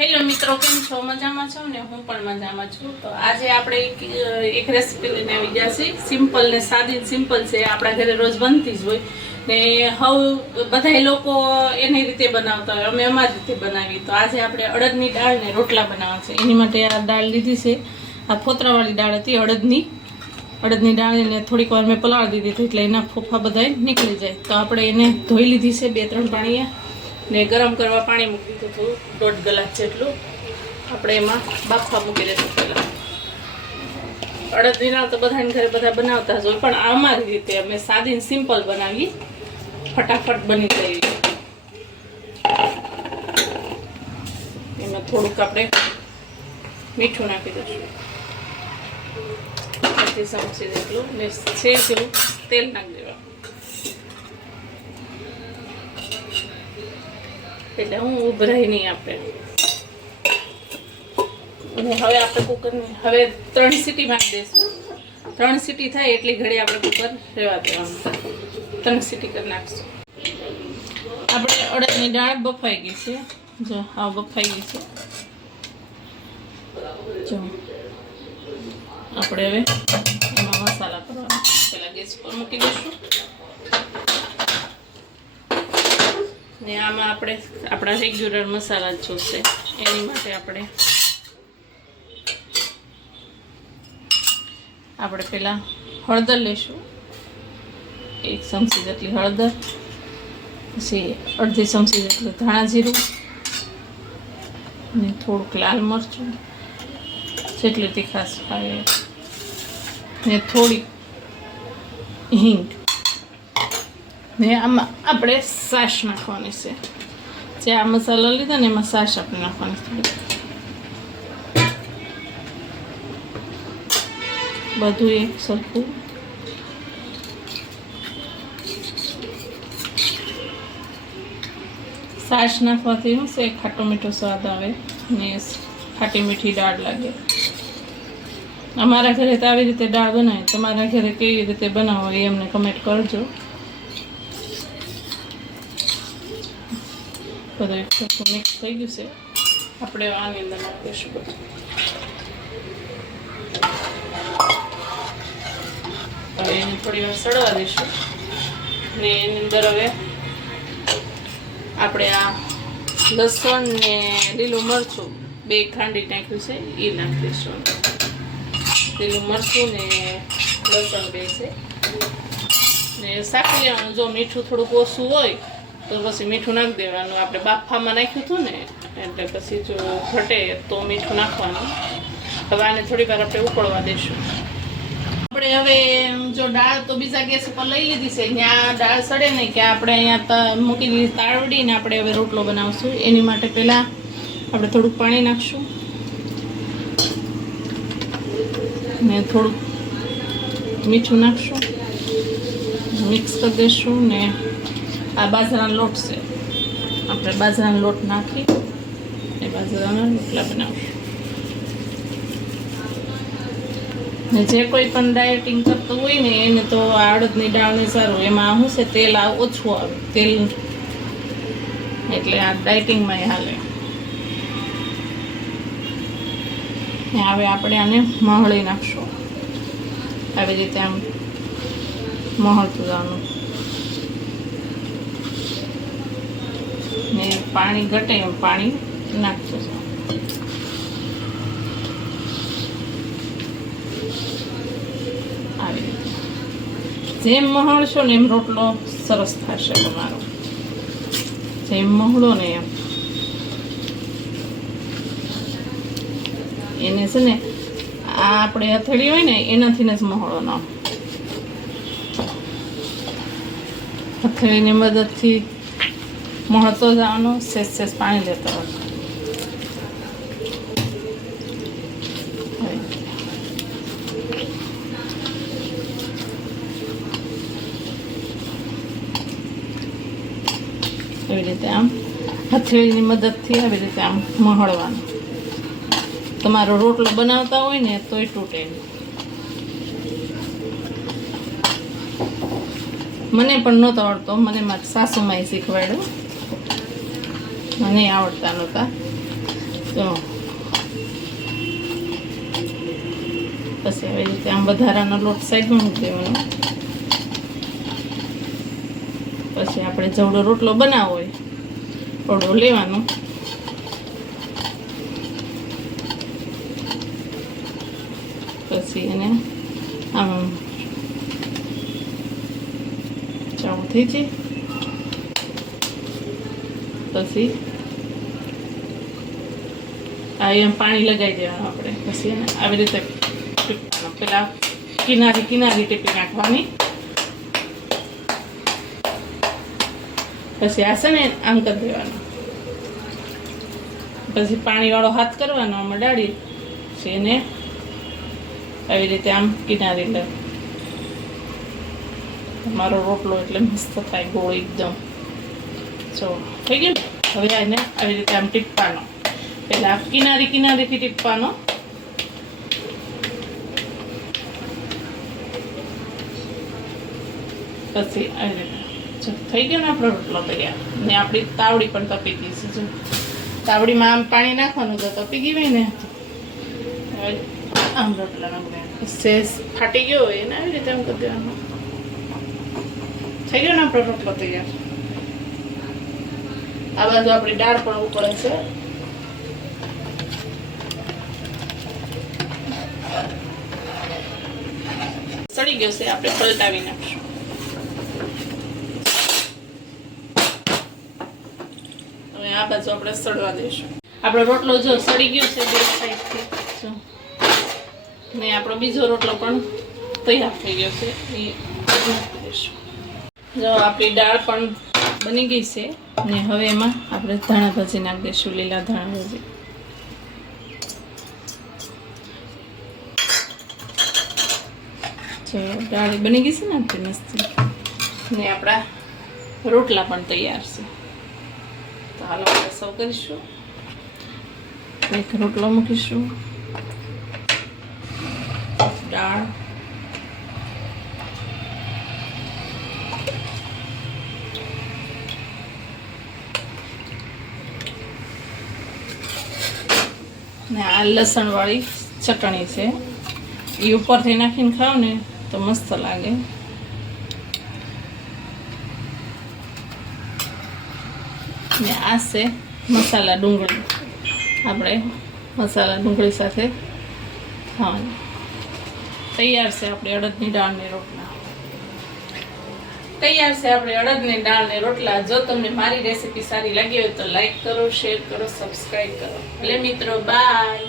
Hello મિત્રો, કેમ છો? મજામાં છો ને? હું પણ મજામાં છું. તો આજે આપણે એક રેસીપી લઈને આવી ગયા છીએ. સિમ્પલ ને સાદી સિમ્પલ છે, આપણા ઘરે રોજ બનતી જ હોય ને. હવે બધા લોકો એની રીતે બનાવતા હોય, અમે અમારી રીતે બનાવી. તો આજે આપણે અડદની દાળ ને રોટલા બનાવવા છે. એની માટે આ દાળ લીધી છે. આ ફોતરાવાળી દાળ હતી અડદની દાળને થોડીક વાર મેં પલાળી દીધી એટલે એના ફોફા બધા નીકળી જાય. તો આપણે એને ધોઈ લીધી છે 2-3 પાણીએ ને ગરમ કરવા પાણી મૂકી દીધું થોડું 1.5 ગ્લાસ જેટલું. આપણે એમાં બાફવા મૂકી દઈશું પહેલાં. અડદની દાળ તો બધાને ઘરે બધા બનાવતા જ હોય, પણ અમારી રીતે અમે સાદી સિમ્પલ બનાવી, ફટાફટ બની જાય. એમાં થોડુંક આપણે મીઠું નાખી દઈશું, 1 ચમચી જેટલું, ને સેજ જેવું તેલ નાખી દેવાનું. એટલે હું ઉભરાય નહીં આપણે. હવે આપણે કુકરની હવે 3 સીટી મારી દઈશું. 3 સીટી થાય એટલી ઘડી આપણે કુકર રહેવા દેવાનું. 3 સીટી કરી નાખશું. આપણે અડદની દાળ બફાઈ ગઈ છે. જો હા બફાઈ ગઈ છે. જો આપણે હવે એમાં મસાલા કરવાના. પહેલાં ગેસ પર મૂકી દઈશું ને આમાં આપણે આપણા રેગ્યુલર મસાલા જોશે. એની માટે આપણે પહેલાં હળદર લઈશું, 1 ચમચી જેટલી હળદર, પછી 1/2 ચમચી જેટલું ધાણા જીરું ને થોડુંક લાલ મરચું જેટલી તીખાશ ખાય, ને થોડીક હિંગ, ને આમાં આપણે છાશ નાખવાની છે. જે આ મસાલા લીધા ને એમાં છાશ આપણે નાખવાની છે. બધું એક સરખું છાશ નાખવાથી શું છે, ખાટો મીઠો સ્વાદ આવે ને ખાટી મીઠી દાળ લાગે. અમારા ઘરે તો આવી રીતે દાળ બનાવે. તમારા ઘરે કેવી રીતે બનાવો એ અમને કમેન્ટ કરજો. બધું એક સરખું મિક્સ થઈ ગયું છે. આપણે આની અંદર નાખી દઈશું બધું. હવે એને થોડી વાર સડવા દઈશું ને એની અંદર હવે આપણે આ લસણ ને લીલું મરચું 2 ખાંડી નાખ્યું છે, એ નાખી દઈશું. લીલું મરચું ને લસણ 2 છે ને સાકરી લેવાનું. જો મીઠું થોડુંક ઓછું હોય તો પછી મીઠું નાખી દેવાનું. આપણે બાફામાં નાખ્યું હતું ને એટલે પછી જો ઘટે તો મીઠું નાખવાનું. હવે આને થોડી વાર આપણે ઉકળવા દઈશું. આપણે હવે જો દાળ તો બીજા ગેસ ઉપર લઈ લીધી છે, ત્યાં દાળ સડે નહીં કે આપણે અહીંયા મૂકી દીધી તાળવડીને આપણે હવે રોટલો બનાવશું. એની માટે પહેલાં આપણે થોડુંક પાણી નાખશું ને થોડુંક મીઠું નાખશું, મિક્સ કરી દઈશું. ને આ બાજરાનો લોટ છે, આપણે બાજરાનો લોટ નાખી એ બાજરાના રોટલા બનાવશું. ને જે કોઈ પણ ડાયટિંગ કરતું હોય ને એને તો આ અડદની દાળને સારું. એમાં શું છે, તેલ ઓછું આવે તેલ, એટલે આ ડાયટિંગમાં હાલે. ને હવે આપણે આને મહળી નાખશું. આવી રીતે આમ મહળતું જવાનું ને પાણી ઘટે એમ પાણી નાખશું. આવી રીતે જેમ મહળશો ને એમ રોટલો સરસ થશે તમારો. જેમ મહળો ને એમ એને છે ને આ આપણે હથેળી હોય ને એનાથી જ મહળવાનો. હથેળીની મદદથી મહળતો જવાનો, સેજ પાણી લેતો હોય. એવી રીતે આમ હથેળીની મદદથી આવી રીતે આમ મહળવાનું. તમારો રોટલો બનાવતા હોય ને તોય તૂટે નહીં. મને પણ નહોતો આવડતો, મને મારી સાસુમાએ શીખવાડ્યું. મને આવડતા નહોતા. તો પછી આવી રીતે આમ વધારાનો લોટ સાઈડમાં મૂકી દેવાનો. પછી આપણે જેવડો રોટલો બનાવવો હોય થોડો લેવાનો. પછી એને આમ ચાવું થઈ જાય. પછી આ એમ પાણી લગાવી દેવાનું આપણે. પછી એને આવી રીતે ટીપવાનું. પેલા કિનારી ટીપી નાખવાની. પછી આ છે ને આમ કરી દેવાનું. પછી પાણીવાળો હાથ કરવાનો આમાં ડાળી. પછી એને આવી રીતે આમ કિનારી લે. મારો રોટલો એટલે મસ્ત થાય ગોળ એકદમ. જો થઈ ગયું. હવે એને આવી રીતે આમ ટીપવાનો. પેલા કિનારીથી ટીપવાનો. પછી આવી રીતે થઈ ગયો ને આપણો રોટલો તૈયાર. ને આપણી તાવડી પણ તપી ગઈ છે. જો તાવડીમાં આમ પાણી નાખવાનું તો તપી ગઈ હોય ને. આમ રોટલા નાખવાનું. સેસ ફાટી ગયો હોય એને આવી રીતે આમ કરી દેવાનું. થઈ ગયો ને આપણો રોટલો તૈયાર. આ બાજુ આપણી દાળ પણ ઉકળે છે. સડી ગયો છે. આપણે પલટાવી નાખશું. હવે આ બાજુ આપણે સડવા દઈશું. આપણો રોટલો જો સડી ગયો છે બે સાઈડથી. જો ને આપણો બીજો રોટલો પણ તૈયાર થઈ ગયો છે. એ નાખી દઈશું. જો આપણી દાળ પણ બની ગઈ છે. ને હવે એમાં આપણે ધાણા ભાજી નાખી દઈશું. લીલા ધાણા ભાજી. જો દાળ બની ગઈ છે ને આપણી મસ્ત. ને આપણા રોટલા પણ તૈયાર છે. તો હાલો આપણે સર્વ કરીશું. એક રોટલો મૂકીશું. દાળ, ને આ લસણવાળી ચટણી છે. એ ઉપરથી નાખીને ખાવ ને તો મસ્ત લાગે. ને આ છે મસાલા ડુંગળી. આપણે મસાલા ડુંગળી સાથે ખાવાની. તૈયાર છે આપણે અડદની દાળની રોટલા. તૈયાર છે આપણે અડદની દાળની રોટલા. જો તમને મારી રેસીપી સારી લાગી હોય તો લાઈક કરો, શેર કરો, સબસ્ક્રાઈબ કરો. એટલે મિત્રો બાય.